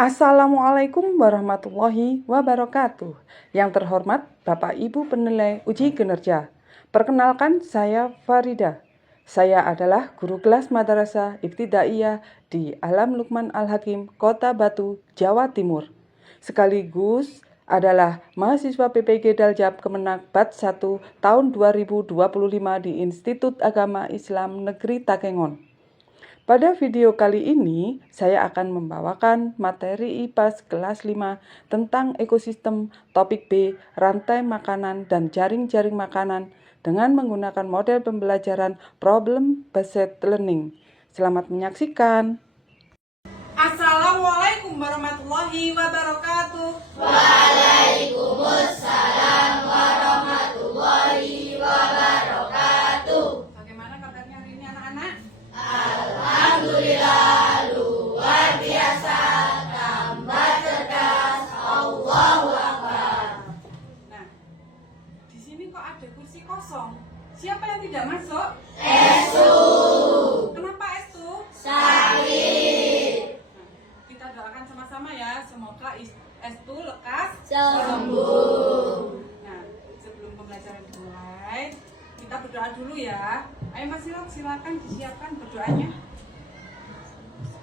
Assalamualaikum warahmatullahi wabarakatuh. Yang terhormat Bapak Ibu penilai uji kinerja. Perkenalkan, saya Farida. Saya adalah guru kelas Madrasah Ibtidaiyah di Alam Lukman Al-Hakim, Kota Batu, Jawa Timur. Sekaligus adalah mahasiswa PPG Daljab Kemenak Bat 1 tahun 2025 di Institut Agama Islam Negeri Takengon. Pada video kali ini, saya akan membawakan materi IPAS kelas 5 tentang ekosistem, topik B, rantai makanan dan jaring-jaring makanan dengan menggunakan model pembelajaran problem-based learning. Selamat menyaksikan. Assalamualaikum warahmatullahi wabarakatuh. Waalaikumsalam warahmatullahi wabarakatuh. Bagaimana kabarnya hari ini anak-anak? Alhamdulillah, luar biasa, tambah cerdas, Allahu Akbar. Nah, di sini kok ada kursi kosong? Siapa yang tidak masuk? Estu, Kenapa Estu? sakit, Kita doakan sama-sama ya, semoga Estu lekas sembuh. Nah, sebelum pembelajaran dimulai, kita berdoa dulu ya. Ayo Mas Silok, silakan disiapkan berdoanya.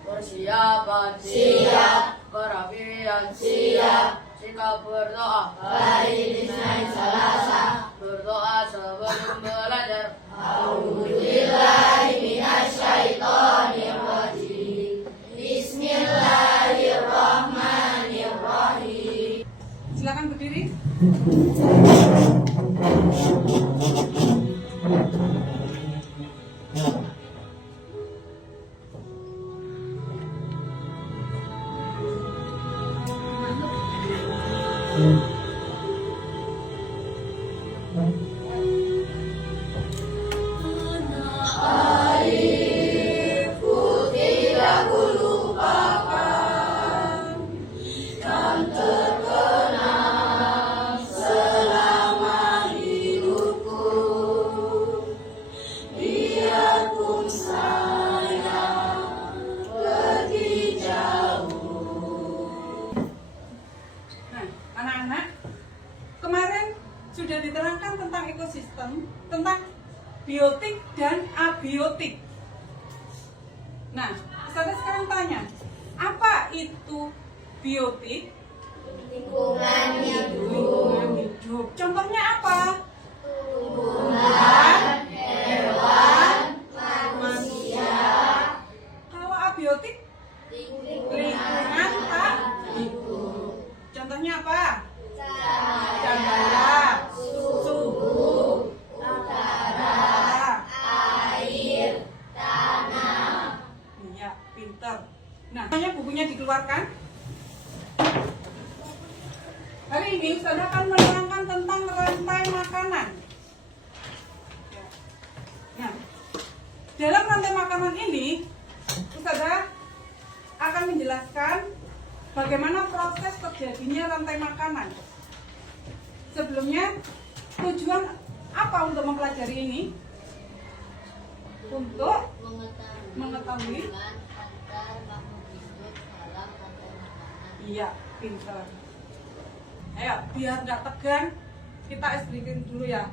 Persiapan Siap, kerapian siap, sikap berdoa hari Senin Selasa. berdoa sebelum belajar A'udzubillahi minasyaitonirrajim. Bismillahirrahmanirrahim. Silakan berdiri. Tidak kulupakan dan terkenang selama hidupku. Biarpun saya pergi jauh. Nah, anak-anak, kemarin sudah diterangkan tentang ekosistem, tentang biotik dan abiotik. Nah, saya sekarang tanya, apa itu biotik? Lingkungan hidup, Lingkungan hidup. Contohnya apa? tumbuhan, hewan, manusia, Kalau abiotik, lingkungan tak hidup. Contohnya apa? Cahaya, suhu, udara, air, tanah. iya, pinter. Nah, hanya bukunya dikeluarkan. Hari ini Ustazah akan menerangkan tentang rantai makanan. Nah, dalam rantai makanan ini, Ustazah akan menjelaskan bagaimana proses terjadinya rantai makanan. Sebelumnya, tujuan apa untuk mempelajari ini? Untuk mengetahui. Iya, pinter. Ayo, biar nggak tegang, kita explain dulu ya.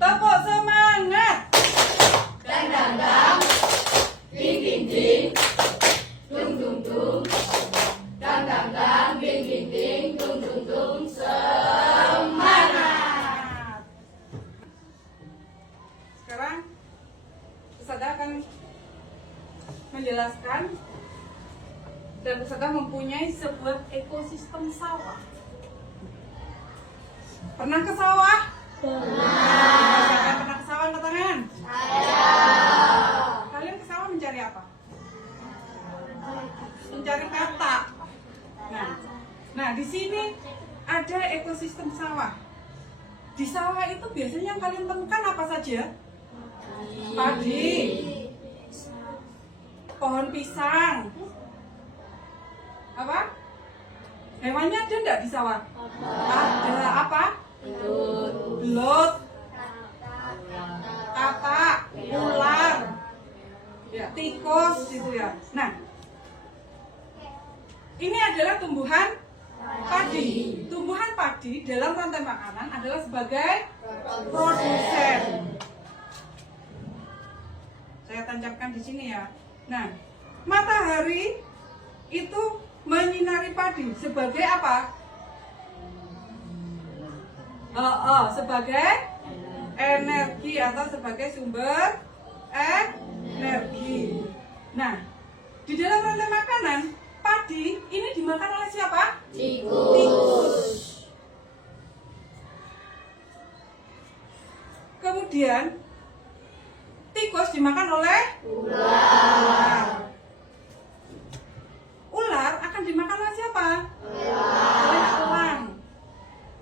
Tepuk semangat. Dang dang dang, ding ding ding, dung dung dung, dang dang dang, ding ding ding, dung dung dung, semangat. Sekarang Ustazah akan menjelaskan dan Ustazah mempunyai sebuah ekosistem sawah. Pernah ke sawah? Pernah. Pernah ke sawah, angkat tangan. Kalian ke sawah mencari apa? Mencari petak. Nah, di sini ada ekosistem sawah. Di sawah itu biasanya yang kalian temukan apa saja? Padi, pohon pisang, apa? Hewannya ada enggak di sawah? Ada apa? Belut, katak, ular, ya, tikus gitu ya. Nah, ini adalah tumbuhan padi. Tumbuhan padi dalam rantai makanan adalah sebagai produsen. Saya tancapkan di sini ya. Nah, matahari itu menyinari padi sebagai apa? Sebagai energi atau sebagai sumber energi. Nah, di dalam rantai makanan, padi ini dimakan oleh siapa? Tikus. Kemudian, tikus dimakan oleh ular. Ular akan dimakan oleh siapa? Oleh elang.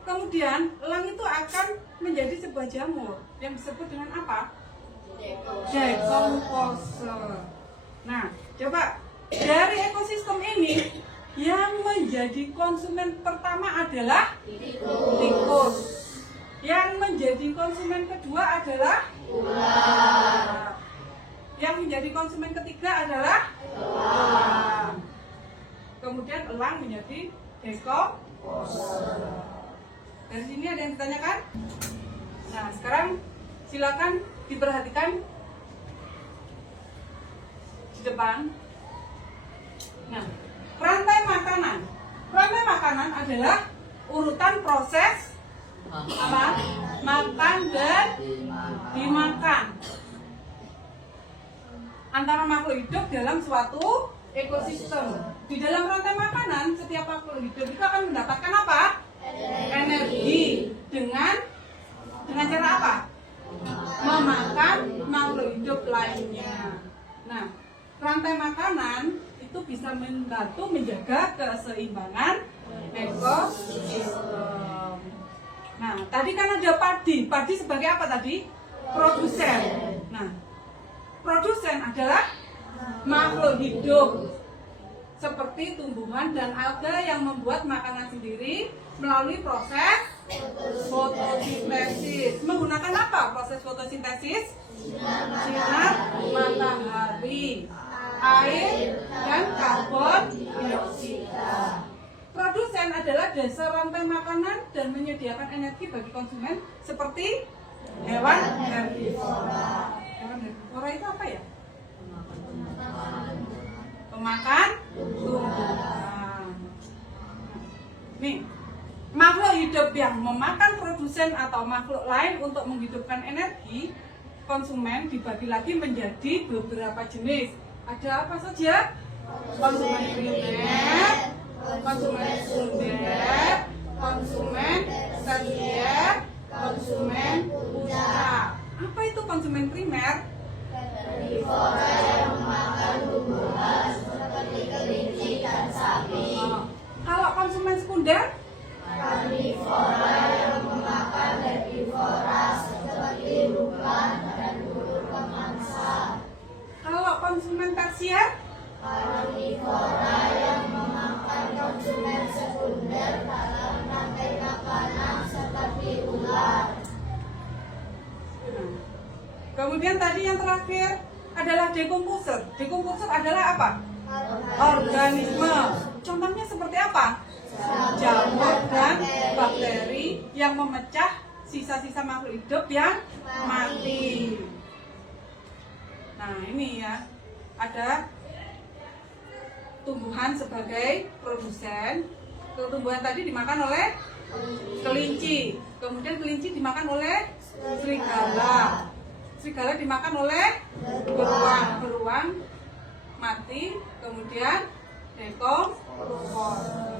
Kemudian, elang itu akan menjadi sebuah jamur yang disebut dengan apa? Dekompose. Nah, coba dari ekosistem ini yang menjadi konsumen pertama adalah tikus. Yang menjadi konsumen kedua adalah ular. Yang menjadi konsumen ketiga adalah elang. Kemudian elang menjadi dekompose. Dari sini ada yang ditanyakan? Nah, sekarang silakan diperhatikan di depan. Nah, rantai makanan. Rantai makanan adalah urutan proses apa? Makan dan dimakan antara makhluk hidup dalam suatu ekosistem. Di dalam rantai makanan, setiap makhluk hidup itu akan mendapatkan apa? Energi dengan cara apa? Memakan makhluk hidup lainnya. Nah, rantai makanan itu bisa membantu menjaga keseimbangan ekosistem. Nah, tadi kan ada padi. Padi sebagai apa tadi? Produsen. Nah, produsen adalah makhluk hidup seperti tumbuhan dan alga yang membuat makanan sendiri melalui proses fotosintesis. Menggunakan apa proses fotosintesis? Sinar matahari, air, dan karbon dioksida. Produsen adalah dasar rantai makanan dan menyediakan energi bagi konsumen seperti hewan herbivora. Hewan herbivora itu apa ya? Pemakan tumbuhan. Nih, makhluk hidup yang memakan produsen atau makhluk lain untuk menghidupkan energi konsumen dibagi lagi menjadi beberapa jenis. Ada apa saja? Konsumen primer, konsumen sekunder, konsumen tersier, konsumen puncak. Apa itu konsumen primer? Herbivora yang memakan tumbuhan seperti kelinci dan sapi. Kalau konsumen sekunder? Karnivora yang memakan herbivora seperti rumput dan bulu pemangsa. Kalau konsumen tersier? Karnivora yang memakan konsumen sekunder dalam rantai makanan seperti ular. Kemudian tadi yang terakhir adalah dekomposer. Dekomposer adalah apa? Organisme. Contohnya seperti apa? Jamur dan bakteri yang memecah sisa-sisa makhluk hidup yang mati. Nah, ini ya, ada tumbuhan sebagai produsen. Tumbuhan tadi dimakan oleh kelinci. Kemudian kelinci dimakan oleh serigala. Serigala dimakan oleh beruang. Beruang mati, kemudian dekompose.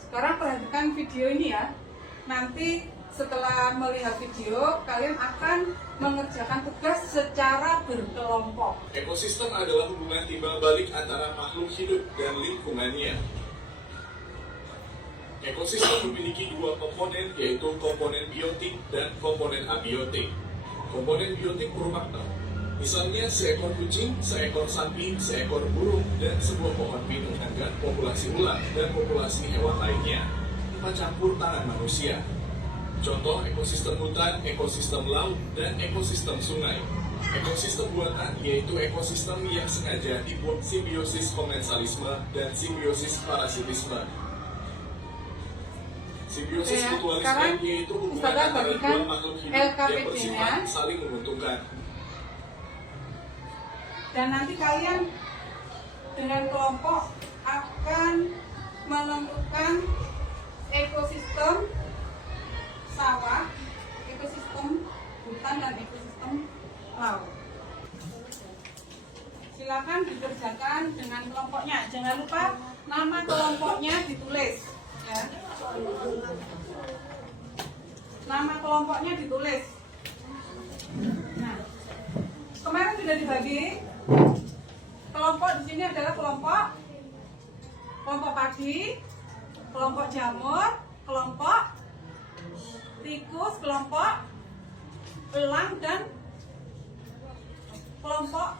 Sekarang perhatikan video ini ya. Nanti setelah melihat video, kalian akan mengerjakan tugas secara berkelompok. Ekosistem adalah hubungan timbal balik antara makhluk hidup dan lingkungannya. Ekosistem memiliki dua komponen, yaitu komponen biotik dan komponen abiotik. Komponen biotik bermakna, misalnya seekor kucing, seekor sapi, seekor burung, dan sebuah pohon pinus dengan populasi ular dan populasi hewan lainnya, tanpa campur tangan manusia. Contoh ekosistem hutan, ekosistem laut, dan ekosistem sungai. Ekosistem buatan yaitu ekosistem yang sengaja dibuat simbiosis komensalisme dan simbiosis parasitisme. Simbiosis Ya, mutualisme sekarang yaitu hubungan Ustazah antara bagikan dua makhluk hidup yang LKPD-nya. bersifat saling menguntungkan. Dan nanti kalian dengan kelompok akan menentukan ekosistem sawah, ekosistem hutan, dan ekosistem laut. Silakan dikerjakan dengan kelompoknya. Jangan lupa nama kelompoknya ditulis. Ya. Nama kelompoknya ditulis. Nah, kemarin sudah dibagi. Kelompok di sini adalah kelompok padi, kelompok jamur, kelompok tikus, kelompok elang, dan kelompok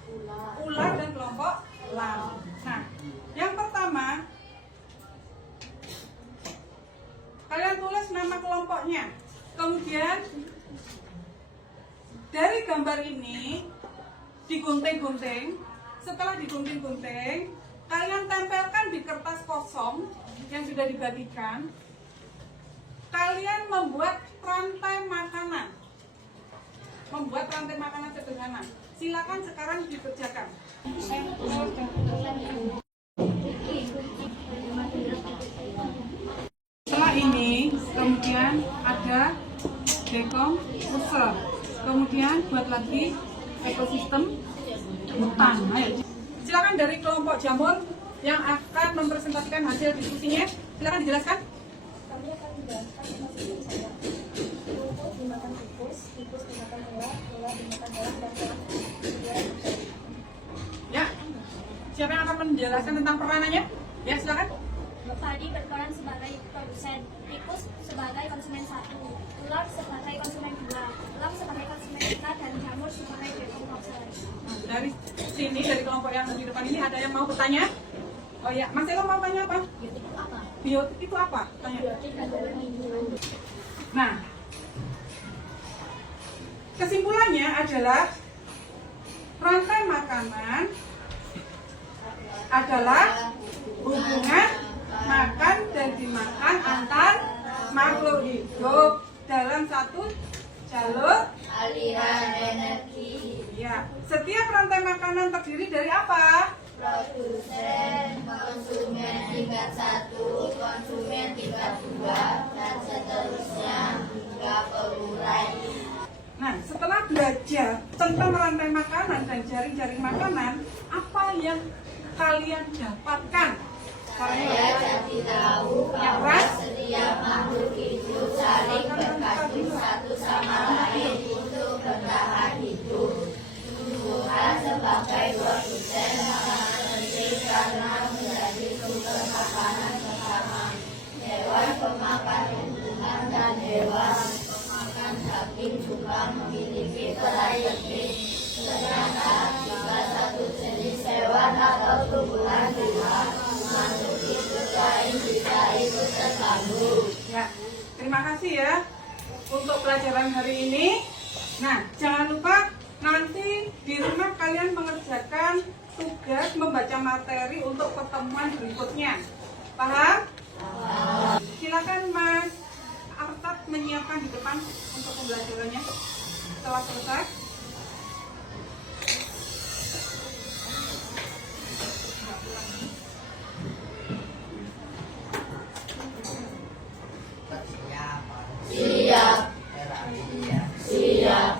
ular, dan kelompok elang. Nah, yang pertama kalian tulis nama kelompoknya. Kemudian dari gambar ini digunting-gunting. Setelah digunting-gunting, kalian tempelkan di kertas kosong yang sudah dibagikan. Kalian membuat rantai makanan. Membuat rantai makanan sederhana. Silakan sekarang dikerjakan. Setelah ini, kemudian ada dekompose. Kemudian buat lagi ekosistem hutan. Ayo. Silakan dari kelompok jamur yang akan mempresentasikan hasil diskusinya, silakan dijelaskan. Kami akan menjelaskan masing-masing. Rumput dimakan tikus, tikus dimakan ular, ular dimakan elang, dan elang dia. Ya. Siapa yang akan menjelaskan tentang peranannya? Ya, silakan. Padi berperan sebagai produsen, tikus sebagai konsumen satu, ular sebagai konsumen dua, elang sebagai konsumen tiga, dan jamur sebagai dekompose. Dari sini, dari kelompok yang di depan ini, ada yang mau bertanya? Oh ya, Mas Elo mau tanya apa? Biotik itu apa? Biotik itu apa? Tanya. Biotik adalah minuman. Nah, kesimpulannya adalah rantai makanan adalah hubungan makan dan dimakan antar makhluk hidup dalam satu jalur Aliran energi. ya. Setiap rantai makanan terdiri dari apa? Produsen, konsumen tingkat 1, konsumen tingkat 2, dan seterusnya hingga pengurai. Nah, setelah belajar tentang rantai makanan dan jaring-jaring makanan, apa yang kalian dapatkan? Saya jadi tahu bahwa setiap makhluk hidup saling bergantung satu sama lain untuk bertahan hidup. Tumbuhan sebagai produsen sangat penting karena menjadi sumber makanan bersama. Hewan pemakan tumbuhan dan hewan pemakan daging juga memiliki peran penting. Ternyata jika satu jenis hewan atau tumbuhan hilang, makhluk hidup lain bisa ikut terganggu. Ya, terima kasih ya untuk pelajaran hari ini. Nah, jangan lupa nanti di rumah kalian mengerjakan tugas membaca materi untuk pertemuan berikutnya. Paham? Silakan Mas Artab menyiapkan di depan untuk pembelajarannya setelah selesai. Siap. Siap.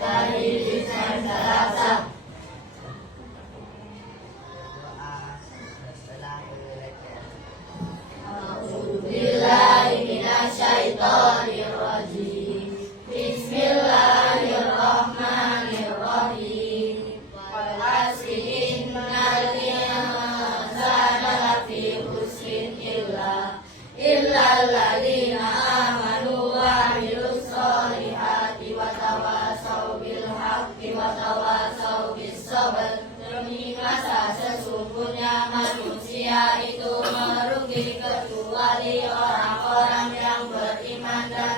Dari desain Selasa. Bismillahirrahmanirrahim.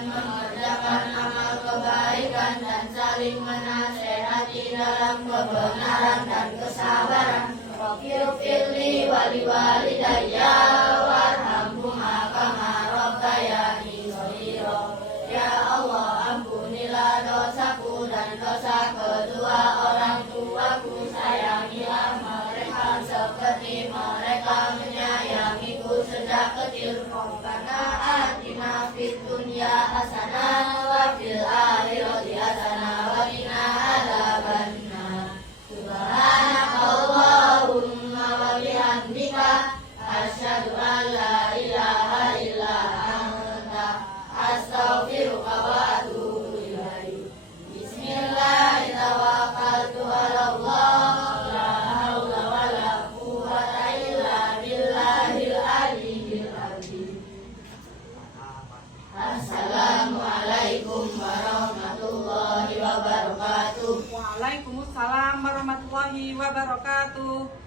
mengerjakan amal kebaikan dan saling menasehati dalam kebenaran dan kesabaran. Rabbighfirli wa liwalidayya warhamhuma kama rabbayani shaghira. Ya Allah, ampunilah dosaku dan dosa kedua orang tuaku, sayangilah mereka seperti mereka menyayangiku sejak kecil. Rabbana atina fid dunya hasanah wa fil akhirati hasanah wa qina adzabannar. Subhanaka Allahumma wa bihamdika asyhadu an la ilaha illa anta astaghfiruka wa atubu ilaik. Bismillahirrahmanirrahim. Tawakkaltu 'ala Allah, la haula wa la quwwata illa billahil aliyyil azim. Assalamualaikum warahmatullahi wabarakatuh. Waalaikumsalam warahmatullahi wabarakatuh.